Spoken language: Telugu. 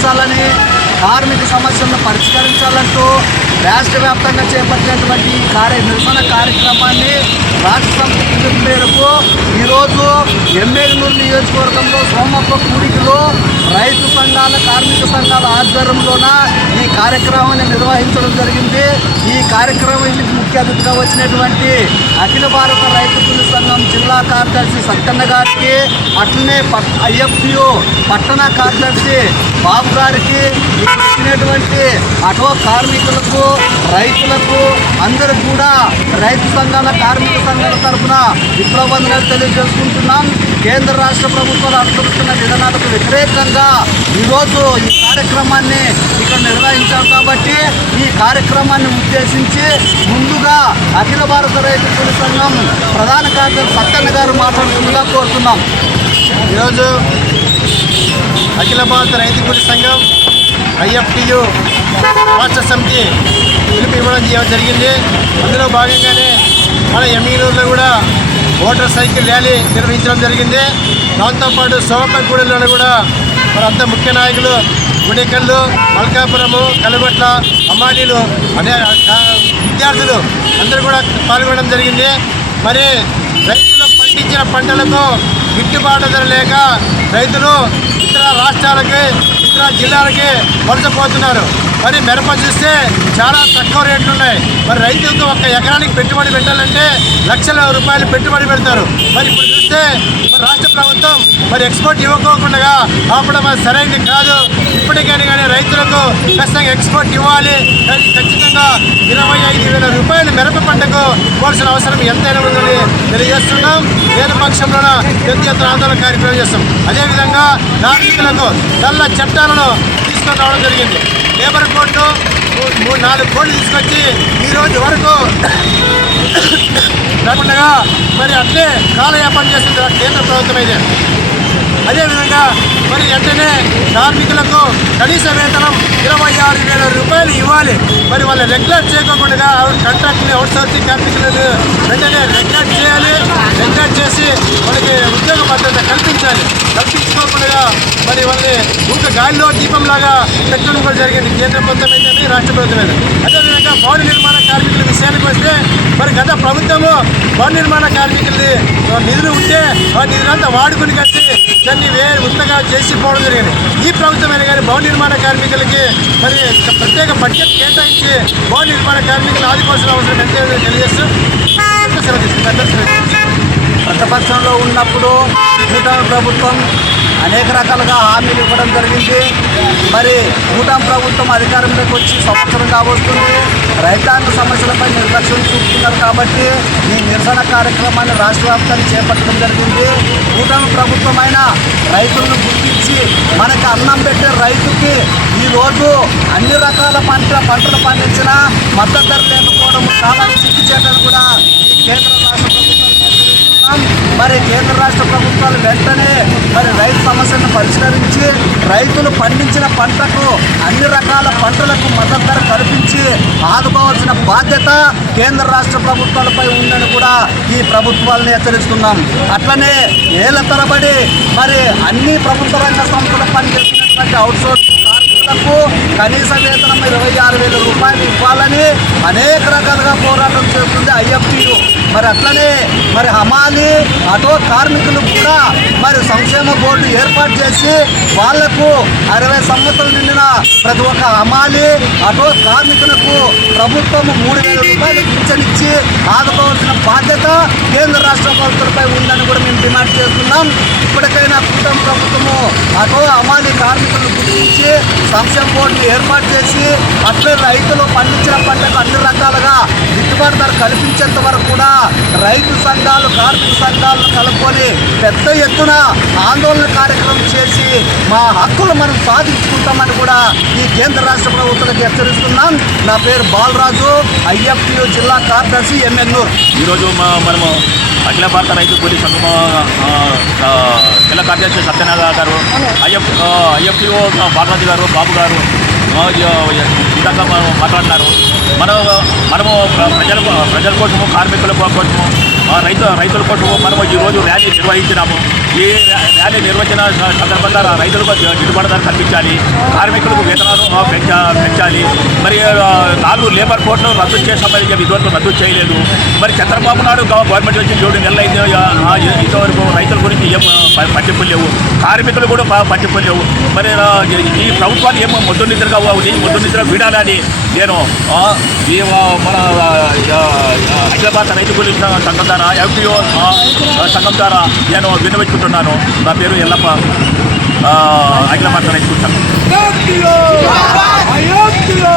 咋了呢？కార్మిక సమస్యలను పరిష్కరించాలంటూ రాష్ట్ర వ్యాప్తంగా చేపట్టినటువంటి ఈ కార్య నిరసన కార్యక్రమాన్ని రాష్ట్ర సమితి మేరకు ఈరోజు ఎమ్మెల్యేనూరు నియోజకవర్గంలో సోమప్ప కూడికిలో రైతు సంఘాల కార్మిక సంఘాల ఆధ్వర్యంలోన ఈ కార్యక్రమాన్ని నిర్వహించడం జరిగింది. ఈ కార్యక్రమానికి ముఖ్య అతిథిగా వచ్చినటువంటి అఖిల భారత రైతు కూలి సంఘం జిల్లా కార్యదర్శి సత్యన్న గారికి అట్లనే ఐఎఫ్సియు పట్టణ కార్యదర్శి బాబు గారికి ఇచ్చినటువంటి అటో కార్మికులకు రైతులకు అందరూ కూడా రైతు సంఘాల కార్మిక సంఘాల తరఫున విప్లవందనాలు తెలియజేసుకుంటున్నాం. కేంద్ర రాష్ట్ర ప్రభుత్వాలు అనుసరిస్తున్న విధానాలకు వ్యతిరేకంగా ఈరోజు ఈ కార్యక్రమాన్ని ఇక్కడ నిర్వహించాం కాబట్టి ఈ కార్యక్రమాన్ని ఉద్దేశించి ముందుగా అఖిల భారత రైతు కూలి సంఘం ప్రధాన కార్యదర్శి సత్తన్న గారు మాట్లాడుతుందిగా కోరుతున్నాం. ఈరోజు అఖిల భారత రైతు కూలి సంఘం ఐఎఫ్టియు రాష్ట్ర సమితి పిలుపు ఇవ్వడం జరిగింది. అందులో భాగంగానే మన ఎమ్మెల్యేలో కూడా ఓటర్ సైకిల్ ర్యాలీ నిర్వహించడం జరిగింది. దాంతోపాటు సోమపగూడెంలో కూడా మరంతా ముఖ్య నాయకులు గుడికల్లు మల్కాపురము కలుగొట్ల అమ్మాడీలు అనే విద్యార్థులు అందరూ కూడా పాల్గొనడం జరిగింది. మరి రైతులు పండించిన పంటలకు గిట్టుబాటు ధర లేక రైతులు ఇతర రాష్ట్రాలకి ఇతర జిల్లాలకి వలసపోతున్నారు. మరి మిరప చూస్తే చాలా తక్కువ రేట్లు ఉన్నాయి. మరి రైతులకు ఒక ఎకరానికి పెట్టుబడి పెట్టాలంటే లక్షల రూపాయలు పెట్టుబడి పెడతారు. మరి ఇప్పుడు చూస్తే మన రాష్ట్ర ప్రభుత్వం మరి ఎక్స్పోర్ట్ ఇవ్వకోకుండా ఆపడం అది సరైనది కాదు. ఇప్పటికైనా కానీ రైతులకు ఖచ్చితంగా ఎక్స్పోర్ట్ ఇవ్వాలి. ఖచ్చితంగా ఇరవై ఐదు వేల రూపాయలు మిరప పంటకు కోల్సిన అవసరం ఎంతైనా ఉందని తెలియజేస్తున్నాం. లేని పక్షంలోన పెద్ద ఎత్తున ఆందోళన కార్యక్రమం చేస్తాం. అదేవిధంగా కార్మికులకు నల్ల చట్టాలను తీసుకొని రావడం జరిగింది. లేబర్ కోర్టు మూడు నాలుగు కోట్లు తీసుకొచ్చి ఈరోజు వరకు రాకుండా మరి అట్లే కాలయాపన చేస్తుంది కేంద్ర ప్రభుత్వం అయితే. అదేవిధంగా మరి వెంటనే కార్మికులకు కనీస వేతనం ఇరవై ఆరు వేల రూపాయలు ఇవ్వాలి. మరి వాళ్ళు రెగ్యులర్ చేయకుండా కాంట్రాక్ట్ని అవుట్ సోర్సింగ్ కార్మికులను వెంటనే రెగ్యులర్ చేయాలి. చేసి వాళ్ళకి ఉద్యోగ భద్రత కల్పించాలి. కల్పించుకోకుండా మరి వాళ్ళని ఊక గాలిలో దీపంలాగా పెట్టడం కూడా జరిగింది. కేంద్ర ప్రభుత్వం అయితే రాష్ట్ర ప్రభుత్వం అయితే అదేవిధంగా భవన నిర్మాణ కార్మికుల విషయానికి వస్తే మరి గత ప్రభుత్వము భవన నిర్మాణ కార్మికులది నిధులు ఉంటే ఆ నిధులంతా వాడుకుని కట్టి దాన్ని వేరే ఉత్తగా చేసి పోవడం జరిగింది. ఈ ప్రభుత్వమైన కానీ భవన నిర్మాణ కార్మికులకి మరి ప్రత్యేక బడ్జెట్ కేటాయించి భవన నిర్మాణ కార్మికులు ఆదుకోవాల్సిన అవసరం ఎంత తెలియజేస్తూ ఉన్నప్పుడు భూటాన్ ప్రభుత్వం అనేక రకాలుగా హామీలు ఇవ్వడం జరిగింది. మరి భూటాన్ ప్రభుత్వం అధికారంలోకి వచ్చి సంవత్సరం కావస్తుంది రైతాంగ సమస్యలపై నిర్లక్ష్యం చూపుతున్నారు కాబట్టి ఈ నిరసన కార్యక్రమాన్ని రాష్ట్ర వ్యాప్తంగా చేపట్టడం జరిగింది. భూటాన్ ప్రభుత్వమైన రైతులను గుర్తించి మనకి అన్నం పెట్టే రైతుకి ఈరోజు అన్ని రకాల పంట పంటలు పండించిన మద్దతు ధర లేకపోవడం చాలా సిగ్గుచేటని కూడా ఈ కేంద్ర రాష్ట్ర మరి కేంద్ర రాష్ట్ర ప్రభుత్వాలు వెంటనే మరి రైతు సమస్యను పరిష్కరించి రైతులు పండించిన పంటకు అన్ని రకాల పంటలకు మద్దతు ధర కల్పించి ఆదుకోవాల్సిన బాధ్యత కేంద్ర రాష్ట్ర ప్రభుత్వాలపై ఉందని కూడా ఈ ప్రభుత్వాలను హెచ్చరిస్తున్నాం. అట్లనే ఏళ్ళ తరబడి మరి అన్ని ప్రభుత్వ రంగ సంస్థలు పనిచేస్తున్నటువంటి అవుట్సోర్స్ కార్మికులకు కనీస వేతనం ఇరవై ఆరు వేల రూపాయలు ఇవ్వాలని అనేక రకాలుగా పోరాటం చేస్తుంది ఐఎఫ్టీయు మరి అట్లనే మరి హమాలి ఆటో కార్మికులు కూడా మరి సంక్షేమ బోర్డు ఏర్పాటు చేసి వాళ్ళకు అరవై సంవత్సరాలు నిండిన ప్రతి ఒక్క అమాలి అటో కార్మికులకు ప్రభుత్వం మూడు వేల రూపాయలు పింఛనిచ్చి ఆదుకోవాల్సిన బాధ్యత కేంద్ర రాష్ట్ర ప్రభుత్వంపై ఉందని కూడా మేము డిమాండ్ చేస్తున్నాం. ఇప్పటికైనా కూటమి ప్రభుత్వము అటో అమాలి కార్మికులను గుర్తించి సంక్షేమ బోర్డును ఏర్పాటు చేసి అట్లే రైతులు పండించిన పంటకు అన్ని రకాలుగా ధర కల్పించేంత వరకు కూడా రైతు సంఘాలు కార్మిక సంఘాలను కలుపుకొని పెద్ద ఎత్తున ఆందోళన కార్యక్రమం చేసి మా హక్కులు మనం సాధించుకుంటామని కూడా ఈ కేంద్ర రాష్ట్ర ప్రభుత్వాలకు హెచ్చరిస్తున్నాం. నా పేరు బాలరాజు ఐఎఫ్టియు జిల్లా కార్యదర్శి ఎంఎన్నూరు ఈరోజు మా మనము అఖిల భారత రైతు కూలీ సంఘం జిల్లా కార్యదర్శి సత్యనారాయణ గారు ఐఎఫ్ ఐఎఫ్టీఓ బాలరాజు గారు బాబు గారు విధంగా మాట్లాడినారు మనం మనము ప్రజల ప్రజల కోసము కార్మికుల కోసము రైతు రైతుల కోసం మనము ఈరోజు ర్యాలీ నిర్వహించినాము. ఈ ర్యాలీ నిర్వహించిన సందర్భంగా రైతులకు గి- గిట్టుబాటు ధర కల్పించాలి. కార్మికులకు వేతనాలు పెంచ పెంచాలి. మరి నాలుగు లేబర్ కోడ్లు రద్దు చేస్తామని చెప్పి ఇదివరకు రద్దు చేయలేదు. మరి చంద్రబాబు నాయుడు గవర్నమెంట్ వచ్చి ఏడు నెలలు ఇంతవరకు రైతుల గురించి ఏం ప- పట్టింపులు లేవు. కార్మికులు కూడా ప- పట్టింపులు లేవు. మరి ఈ- ప్రభుత్వాన్ని ఏమో ముద్దు నిద్రగా ఉంది ముద్దు నిద్ర వీడాలని నేను మన ఆ, అఖిల భారత రైతు గురించి సంఘం ద్వారా ఎఫ్పిఓ సంఘం ద్వారా నేను విన్నవించుకుంటున్నాను నా పేరు ఎల్లప్ప. ఆ, అఖిల అయోధ్యలో! అయోధ్యలో